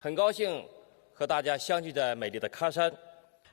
很高兴和大家相聚在美丽的喀山。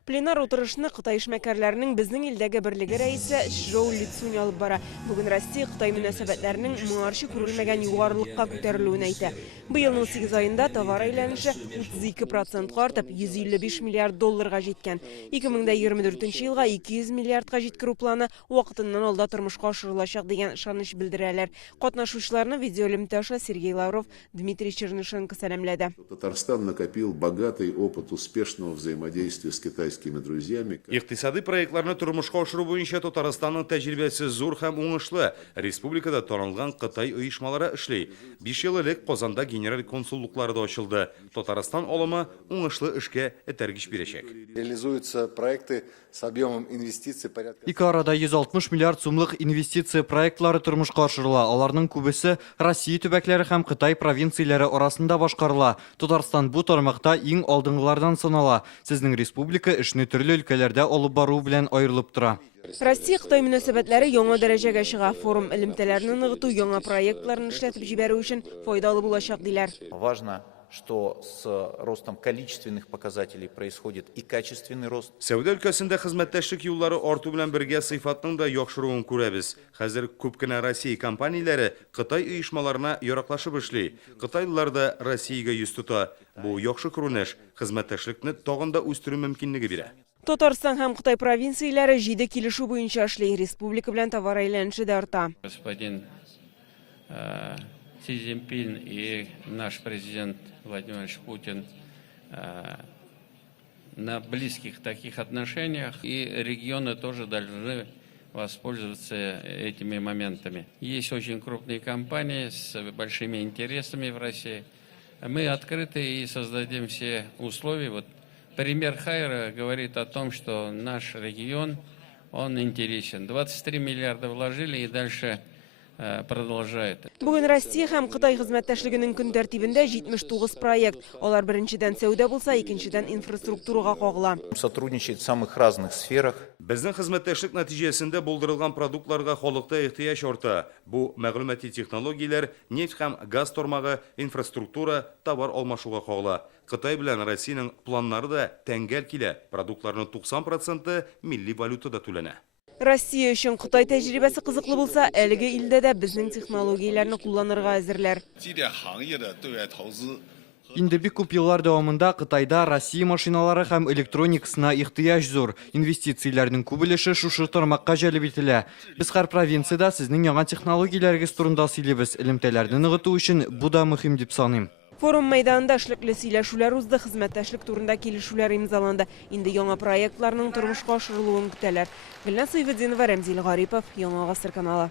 Пленар отырышны Қытай эшмәкәрләренең безнең илдәге берлеге рәисе Шжоу Лицунь алып бара. Бүген Россия Қытай мөнәсәбәтләренең моңарчы күрелмәгән югарылыкка күтәрелүен әйтә. Быелның 8 айында товар әйләнеше 32% артып, 155 миллиард долларга җиткән. 2024 елга 200 миллиардка җиткерү планы вакытыннан алда тормышка ашырылачак дигән ышаныч белдерәләр. Катнашучыларны видеолемташы Сергей Лавров, Дмитрий Чернышенко сәламләде. Татарстан накопил богатый опыт успешного взаимодействия с китайскими друзьями. Иктисади проектларны тормышка ашыру буенча Татарстанның тәҗрибәсе зур һәм уңышлы. Республикада танылган Кытай оешмалары эшли. 5 ел элек Казанда генераль консуллыклары да ачылды. Татарстан алымы уңышлы эшкә этәргеч бирәчәк. Реализуются проекты с объемом инвестиций порядка. Ике арада 160 миллиард сумлык инвестиция проектлары тормышка ашырыла. Аларның күбесе Россия төбәкләре һәм Кытай провинцияләре арасында башкарыла. Татарстан бу тармакта иң алдынгылардан санала. Сезнең республика эшне төрле өлкәләрдә алып бару белән аерылып тора. Россия Қытай мөнәсәбәтләре яңа дәрәҗәгә чыга. Форум элемтәләрне ныгыту, яңа проектларны эшләтеп җибәрү өчен файдалы булачак диләр. Важно, что с ростом количественных показателей происходит и качественный рост. Сәүдә өлкәсендә хезмәттәшлек юллары арту белән бергә сыйфатның да яхшыруын күрәбез. Хәзер күп кенә Россия компанияләре Кытай оешмаларына яраклашып эшли. Кытайлылар да Россиягә йөз тота. Бу яхшы күренеш хезмәттәшлекне тагын да үстерү мөмкинлеге бирә. Татарстан һәм Кытай провинцияләре 7 килешү буенча эшли. Республика белән товар әйләнеше дә арта. Господин Си Цзиньпин и наш президент Владимир Владимирович Путин на близких таких отношениях, и регионы тоже должны воспользоваться этими моментами. Есть очень крупные компании с большими интересами в России. Мы открыты и создадим все условия. Вот пример Хайра говорит о том, что наш регион, он интересен. 23 миллиарда вложили и дальше продолжает. Бүген Россия һәм Кытай хезмәттәшлегенең көн тәртибендә 79 проект. Алар беренчедән сәүдә булса, икенчедән инфраструктурага кагыла. Сотрудничает в самых разных сферах. Безнең хезмәттәшлек нәтиҗәсендә булдырылган продуктларга халыкта ихтыяҗ арта. Бу мәгълүмати технологияләр, нефть һәм газ тармагы, инфраструктура, товар алмашуга кагыла. Кытай белән Россиянең планнары да тәңгәл килә. Продуктларның 90% милли валютада түләнә. Россия өчен Кытай тәҗрибәсе кызыклы булса, әлеге илдә дә безнең технологияләрне кулланырга әзерләр. Инде бик күп еллар дәвамында Кытайда Россия машиналары һәм электроникасына ихтыяҗ зур. Инвестицияләрнең күп өлеше шушы тармакка җәлеп ителә. Без һәр провинциядә сезнең яңа технологияләргез турында сөйлибез. Элемтәләрне ныгыту өчен бу да мөһим дип саныйм. Форум мәйданында эшлекле сөйләшүләр узды, хезмәттәшлек турында килешүләр имзаланды. Инде яңа проектларның тормышка ашырылуын көтәләр. Гөлназ Сыйветдинова, Рамзил Гарипов, Яңа Гасыр каналы.